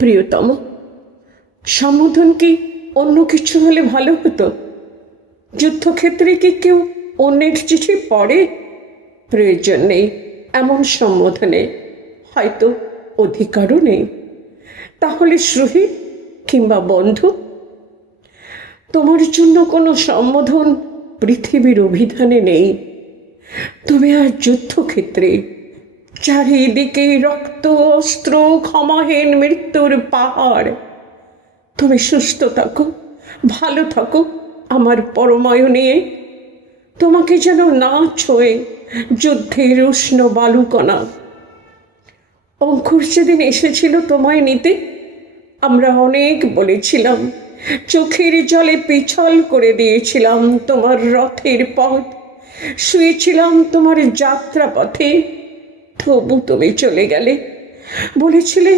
প্রিয়তম, সম্বোধন কি অন্য কিছু হলে ভালো হতো? যুদ্ধক্ষেত্রে কি কেউ অন্যের চিঠি পড়ে? প্রয়োজন নেই এমন সম্বোধনে, হয়তো অধিকারও নেই। তাহলে শ্রোহী কিংবা বন্ধু? তোমার জন্য কোনো সম্বোধন পৃথিবীর অভিধানে নেই। তুমি আর যুদ্ধক্ষেত্রে, চারিদিকে রক্ত, অস্ত্র, ক্ষমাহীন মৃত্যুর পাহাড়। তুমি সুস্থ থাকো, ভালো থাকো আমার পরময় নিয়ে। তোমাকে যেন না ছোঁয়ে যুদ্ধের উষ্ণ বালুকণা। অঙ্কুর যেদিন এসেছিল তোমায় নিতে, আমরা অনেক বলেছিলাম, চোখের জলে পিছল করে দিয়েছিলাম তোমার রথের পথ, শুয়েছিলাম তোমার যাত্রা পথে। তবু তুমি চলে গেলে। বলেছিলে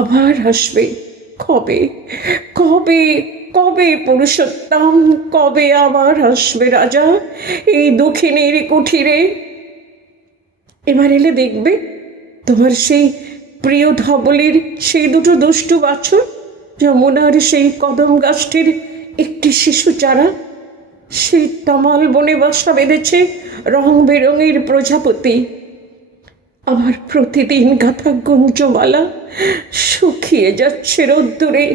আবার আসবে। কবে কবে কবে পুরুষোত্তম, কবে আবার আসবে রাজা এই দক্ষিণের কুঠিরে? এবার এলে দেখবে তোমার সেই প্রিয় ধবলের সেই দুটো দুষ্টু বাছুর, যমুনার সেই কদম গাছটির একটি শিশু চারা, সেই তমাল বনে বাসা বেঁধেছে রং বেরঙের প্রজাপতি। আমার প্রতিদিন গাথা গুঞ্জমালা শুকিয়ে যাচ্ছে রোদ্দুরে।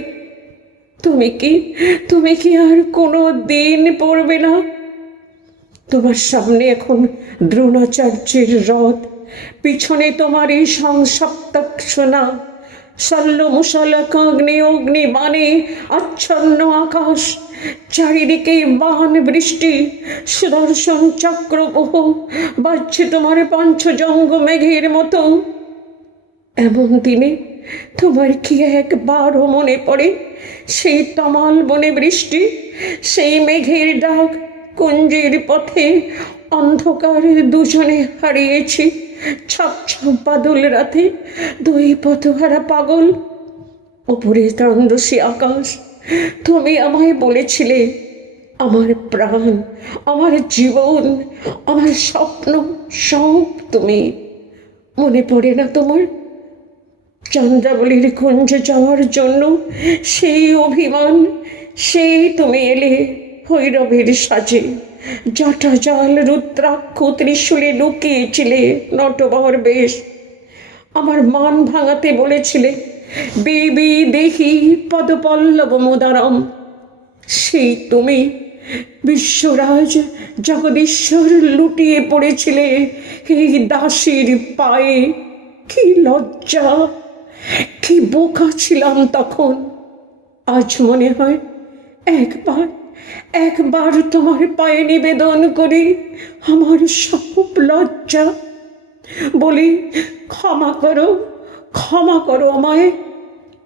তুমি কি আর কোনো দিন পড়বে না? তোমার সামনে এখন দ্রোণাচার্যের রথ, পিছনে তোমার এই সংসপ্তাক্ষণা, শল্য মুশলক অগ্নি অগ্নি বাণে আচ্ছন্ন আকাশ, চারিদিকে বান বৃষ্টি, সুদর্শন চক্রবহ বাজছে তোমার পঞ্চজঙ্গ মেঘের মতো। এমন দিনে তোমার কি একবারও মনে পড়ে সেই তমাল বনে বৃষ্টি, সেই মেঘের ডাক? কুঞ্জের পথে অন্ধকার দুজনে হারিয়েছি ছপ ছপ বাদল রাতে, দুই পথহারা পাগল। ওপরে তান্ডসী আকাশ, তুমি আমায় বলেছিলে আমার প্রাণ, আমার জীবন, আমার স্বপ্ন সব তুমি। মনে পড়ে না তোমার চন্দ্রাবলীর কুঞ্জে যাওয়ার জন্য সেই অভিমান? সেই তুমি এলে ভৈরবের সাজে, জটা জাল রুদ্রাক্ষ ত্রিশূলে লুকিয়েছিলে নটবর বেশ। আমার মান ভাঙাতে বলেছিলে বেবি দেহি পদপল্লব মোদারম। সেই তুমি বিশ্বরাজ জগদীশ্বর লুটিয়ে পড়েছিলে এই দাসীর পায়ে। কি লজ্জা, কি বোকা ছিলাম তখন। আজ মনে হয় একবার একবার তোমার পায়ে নিবেদন করি আমার সব লজ্জা। বলি ক্ষমা করো আমায়,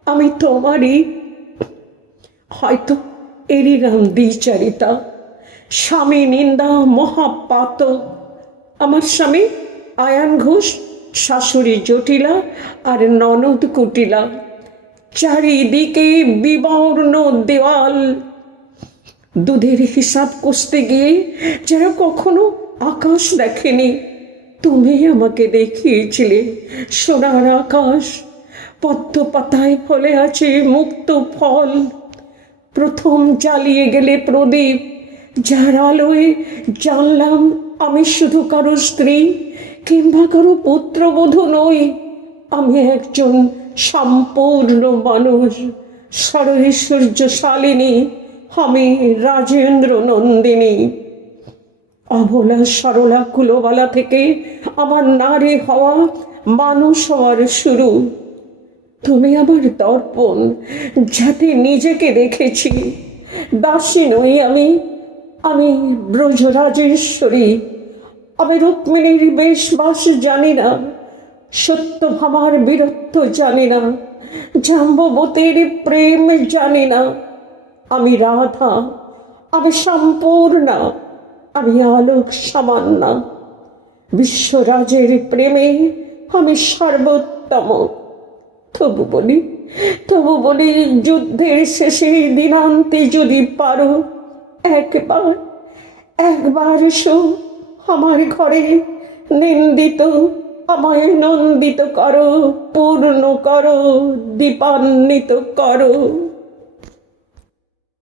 আমি তোমারই। হয়তো এরই নাম দ্বিচারিতা, স্বামী নিন্দা মহাপাত। আমার স্বামী আয়ান ঘোষ, শাশুড়ি জটিলা আর ননদ কুটিলা। চারিদিকে বিবর্ণ দেওয়াল। দুধের হিসাব কষতে গিয়ে যারা কখনো আকাশ দেখেনি, তুমি আমাকে দেখিয়েছিলে সোনার আকাশ। পদ্ম পাতায় ফলে আছে মুক্ত ফল। প্রথম জ্বালিয়ে গেলে প্রদীপ, যার আলোয় জানলাম আমি শুধু কারো স্ত্রী কিংবা কারো পুত্রবধূ নই, আমি একজন সম্পূর্ণ মানুষ। সূর্যশালিনী, আমি রাজেন্দ্র নন্দিনী। অবলা সরলা কুলবালা থেকে আমার নারী হওয়া, মানুষ হওয়ার শুরু। তুমি আমার দর্পণ, যাতে নিজেকে দেখেছি। দাসী নই আমি ব্রজরাজেশ্বরী। আমি রুক্মিণীর বেশবাস জানি না, সত্যভামার বীরত্ব জানি না, জাম্ববতীর প্রেম জানি না। আমি রাধা, আমি সম্পূর্ণা, আমি আলোক সামান্য। বিশ্বরাজের প্রেমে আমি সর্বোত্তম। তবু বলি যুদ্ধের শেষে দিনান্তে যদি পারো একবার এসো আমার ঘরে, নিন্দিত আমায় নন্দিত করো, পূর্ণ করো, দীপান্বিত করো।